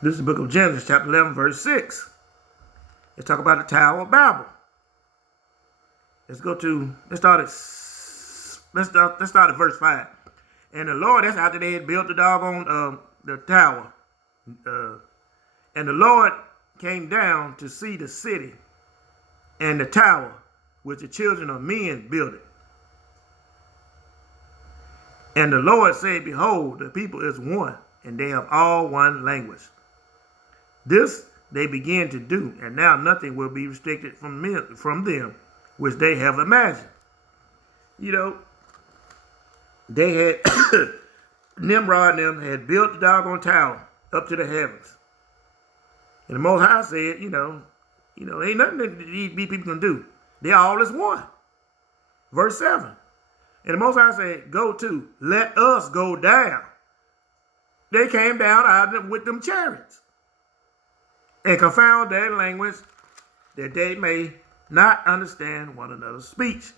This is the book of Genesis, chapter 11, verse 6. Let's talk about the Tower of Babel. Let's start at verse 5. And the Lord, that's after they had built the doggone the tower. And the Lord came down to see the city and the tower which the children of men builded. And the Lord said, Behold, the people is one, and they have all one language. This they begin to do, and now nothing will be restricted from them, which they have imagined. You know, they had, Nimrod and them had built the doggone tower up to the heavens. And the Most High said, ain't nothing that these people can do. They all is one. Verse 7. And the Most High said, let us go down. They came down out of them with them chariots and confound their language that they may not understand one another's speech.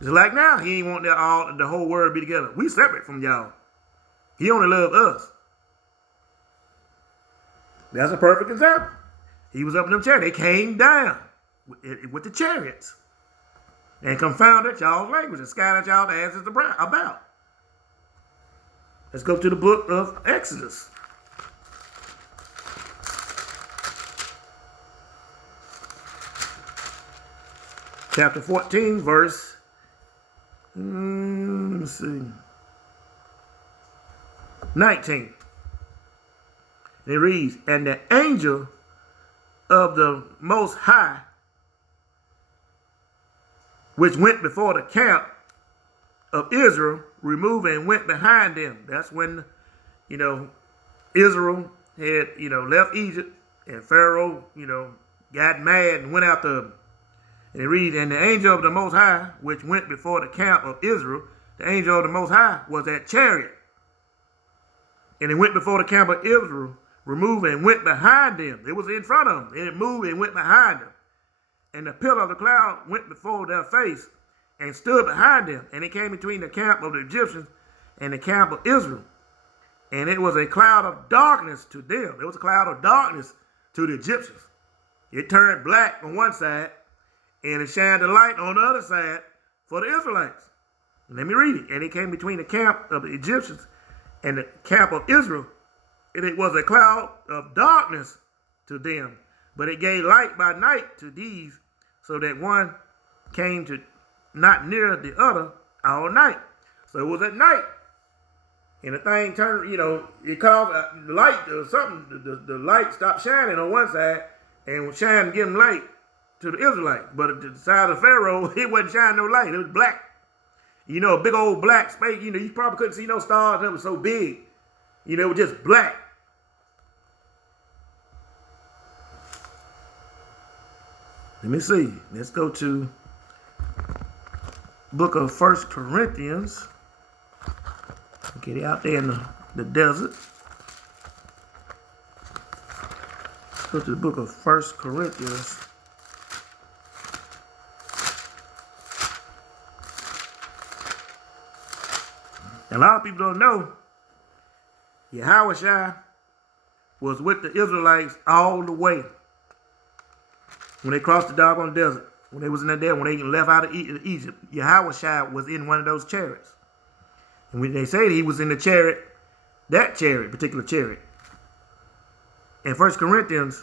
Just like now, he ain't want the whole world to be together. We separate from y'all. He only loved us. That's a perfect example. He was up in them chariots. They came down with the chariots and confounded y'all's language and scattered y'all's asses about. Let's go to the book of Exodus. Chapter 14, verse, let me see, 19. It reads, And the angel of the Most High, which went before the camp of Israel, removed and went behind them. That's when, Israel had, left Egypt, and Pharaoh, got mad and went after them. And it reads, And the angel of the Most High, which went before the camp of Israel, the angel of the Most High was that chariot. And it went before the camp of Israel, removed and went behind them. It was in front of them, and it moved and went behind them. And the pillar of the cloud went before their face and stood behind them. And it came between the camp of the Egyptians and the camp of Israel. And it was a cloud of darkness to them. It was a cloud of darkness to the Egyptians. It turned black on one side, and it shined the light on the other side for the Israelites. Let me read it. And it came between the camp of the Egyptians and the camp of Israel. And it was a cloud of darkness to them. But it gave light by night to these, so that one came to not near the other all night. So it was at night. And the thing turned, it caused the light or something. The light stopped shining on one side and was shining, giving light to the Israelites. But at the side of Pharaoh, it wasn't shining no light. It was black. A big old black space. You probably couldn't see no stars. It was so big. It was just black. Let me see. Let's go to book of 1 Corinthians. Get it out there in the desert. Let's go to the book of 1 Corinthians. A lot of people don't know Yahweh was with the Israelites all the way when they crossed the doggone desert. When they was in there, when they left out of Egypt, Yahweh was in one of those chariots. And when they say he was in the chariot, that chariot, particular chariot. In 1 Corinthians,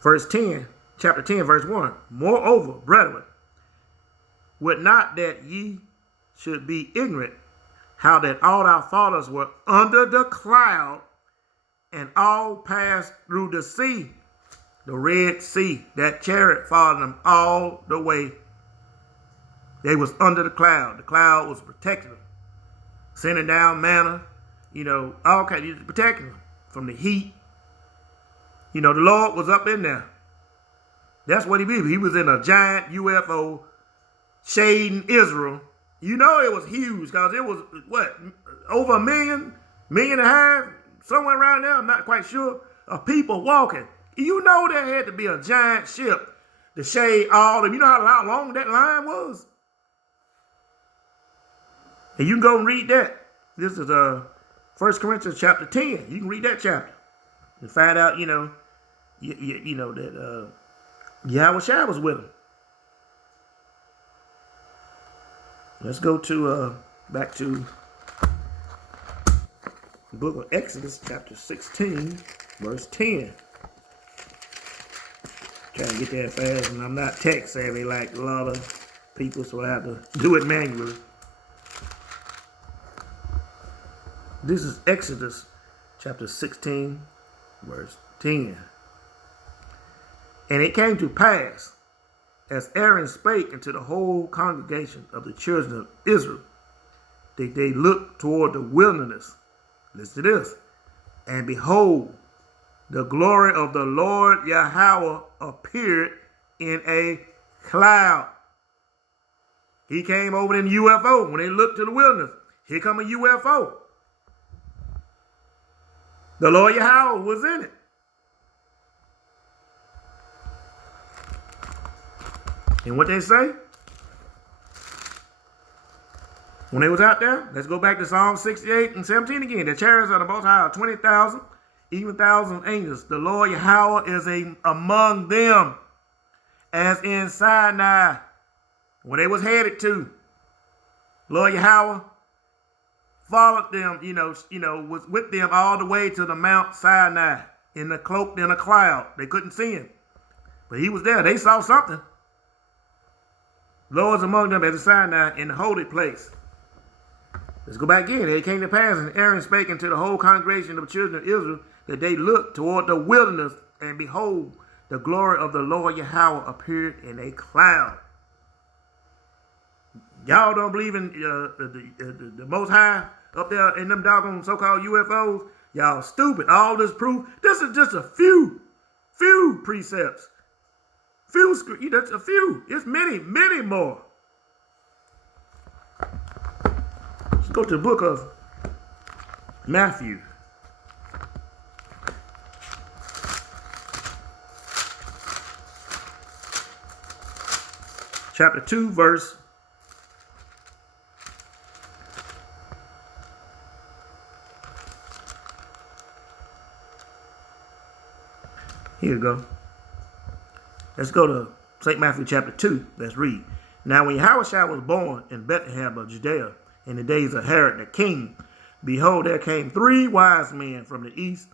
chapter 10, verse 1. Moreover, brethren, would not that ye should be ignorant how that all our fathers were under the cloud and all passed through the sea, the Red Sea. That chariot followed them all the way. They was under the cloud. The cloud was protecting them, sending down manna, all kinds of protecting them from the heat. The Lord was up in there. That's what he did. He was in a giant UFO shading Israel. It was huge because it was, over 1 million, 1.5 million, somewhere around there, I'm not quite sure, of people walking. There had to be a giant ship to shade all of them. You know how long that line was? And you can go and read that. This is 1 Corinthians chapter 10. You can read that chapter and find out, that Yahweh Shai was with him. Let's go to back to the book of Exodus, chapter 16, verse 10. Trying to get there fast, and I'm not tech savvy like a lot of people, so I have to do it manually. This is Exodus, chapter 16, verse 10. And it came to pass, as Aaron spake unto the whole congregation of the children of Israel, that they looked toward the wilderness. Listen to this. And behold, the glory of the Lord Yahweh appeared in a cloud. He came over in a UFO. When they looked to the wilderness, here come a UFO. The Lord Yahweh was in it. And what they say? When they was out there, let's go back to Psalm 68 and 17 again. The chariots of the Most High are 20,000, even thousand angels. The Lord Yahweh is among them, as in Sinai, when they was headed to. Lord Yahweh followed them, was with them all the way to the Mount Sinai in the cloak in a cloud. They couldn't see him, but he was there. They saw something. Lord's among them as a Sinai in the holy place. Let's go back again. It came to pass, and Aaron spake unto the whole congregation of the children of Israel, that they looked toward the wilderness, and behold, the glory of the Lord Yahweh appeared in a cloud. Y'all don't believe in the Most High up there in them doggone so-called UFOs? Y'all stupid. All this proof. This is just a few precepts. That's a few. It's many, many more. Let's go to the book of Matthew. Chapter 2, verse 1. Here you go. Let's go to St. Matthew chapter 2. Let's read. Now when Yahushua was born in Bethlehem of Judea in the days of Herod the king, behold, there came 3 wise men from the east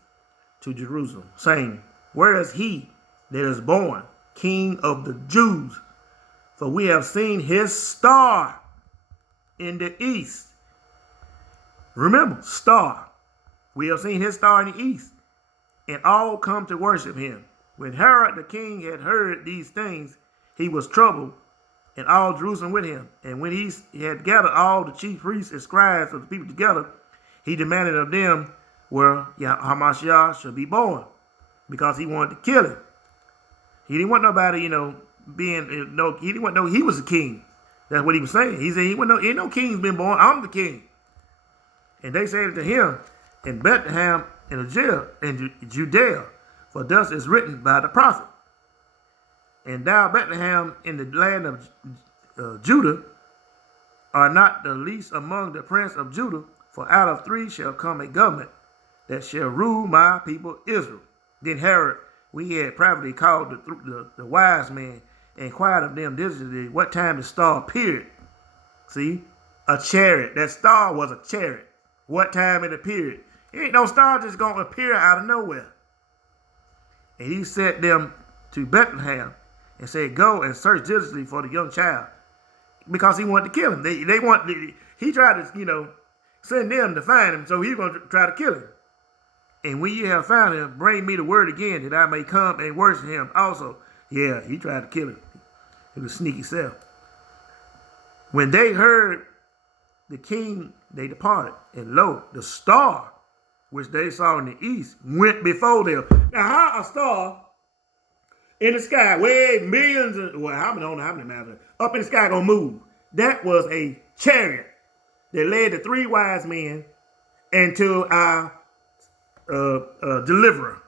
to Jerusalem, saying, where is he that is born, King of the Jews? For we have seen his star in the east. Remember, star. We have seen his star in the east, and all come to worship him. When Herod the king had heard these things, he was troubled, and all Jerusalem with him. And when he had gathered all the chief priests and scribes of the people together, he demanded of them where Hamashiach should be born, because he wanted to kill him. He didn't want nobody, he didn't want to know he was a king. That's what he was saying. He said, ain't no king's been born. I'm the king. And they said to him, in Bethlehem in Judea, for thus is written by the prophet. And thou, Bethlehem, in the land of Judah, are not the least among the prince of Judah, for out of 3 shall come a government that shall rule my people Israel. Then Herod, when he had privately called the wise men, and inquired of them diligently what time the star appeared. See, a chariot. That star was a chariot. What time it appeared. Ain't no star just going to appear out of nowhere. And he sent them to Bethlehem and said, go and search diligently for the young child, because he wanted to kill him. He tried to, send them to find him, so he's going to try to kill him. And when you have found him, bring me the word again, that I may come and worship him also. Yeah, he tried to kill him. It was sneaky self. When they heard the king, they departed. And lo, the star which they saw in the east went before them. Now, how a star in the sky, way millions of, well, I don't know how many miles up in the sky gonna move? That was a chariot that led the 3 wise men into our deliverer.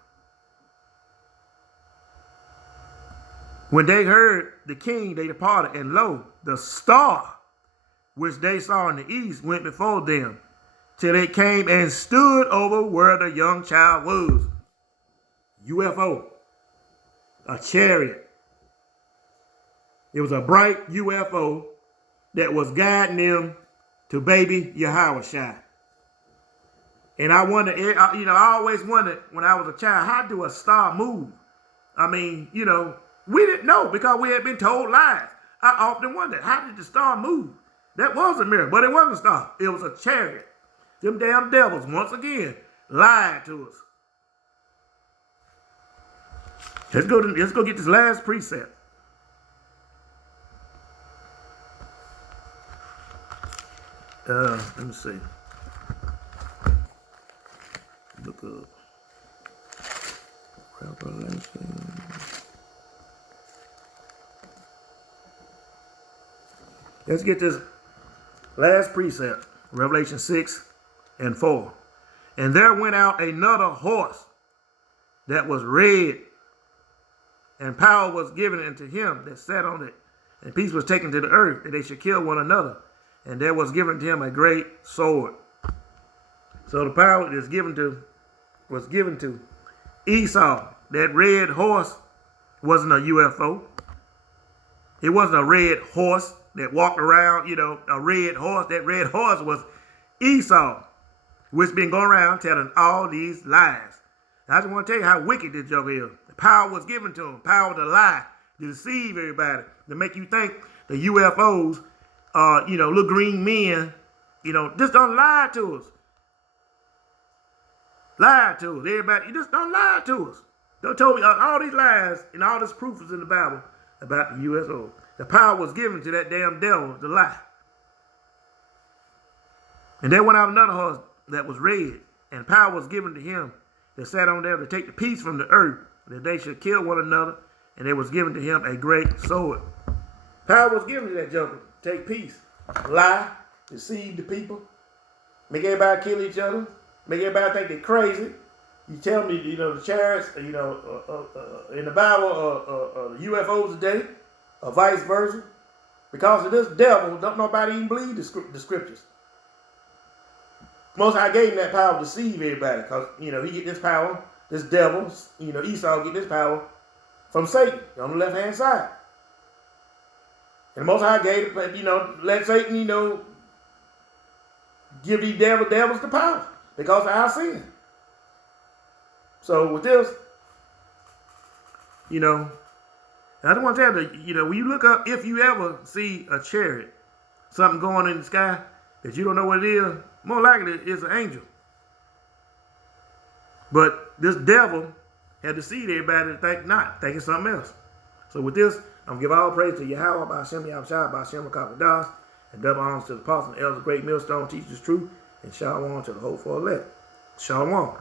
When they heard the king, they departed, and lo, the star which they saw in the east went before them till it came and stood over where the young child was. UFO. A chariot. It was a bright UFO that was guiding them to baby Yahushua. And I wonder, I always wondered when I was a child, how do a star move? I mean, we didn't know because we had been told lies. I often wondered, how did the star move? That was a miracle, but it wasn't a star. It was a chariot. Them damn devils, once again, lied to us. Let's go get this last precept. Let me see. Look up. Revelation. Let's get this last precept. Revelation 6:4. And there went out another horse that was red, and power was given unto him that sat on it, and peace was taken to the earth, that they should kill one another. And there was given to him a great sword. So the power that was given to Esau. That red horse wasn't a UFO. It wasn't a red horse that walked around, a red horse. That red horse was Esau, which been going around telling all these lies. I just want to tell you how wicked this joke is. The power was given to him. Power to lie, to deceive everybody, to make you think the UFOs little green men, just don't lie to us. Lie to us. Everybody, you just don't lie to us. Don't tell me all these lies and all this proof is in the Bible about the UFO. The power was given to that damn devil to lie. And there went out another horse that was red, and power was given to him that sat on there to take the peace from the earth, that they should kill one another, and there was given to him a great sword. Power was given to that joker. Take peace, lie, deceive the people, make everybody kill each other, make everybody think they're crazy. You tell me, the chariots, in the Bible, the UFOs today, or vice versa. Because of this devil, don't nobody even believe the scriptures. Most High gave him that power to deceive everybody, because he get this power, this devil, Esau get this power from Satan on the left hand side. And the Most High gave, let Satan, give these devils the power because of our sin. So with this, I just want to tell you, when you look up, if you ever see a chariot, something going in the sky that you don't know what it is, more likely it's an angel. But this devil had deceived everybody to think not, thinking something else. So with this, I'm going to give all praise to Yahweh, by Hashem, Yahushua, by Hashem, Kapadas, and double honors to the apostle and elders, great millstone, teachers truth, and shalom to the whole for elect. Shalom.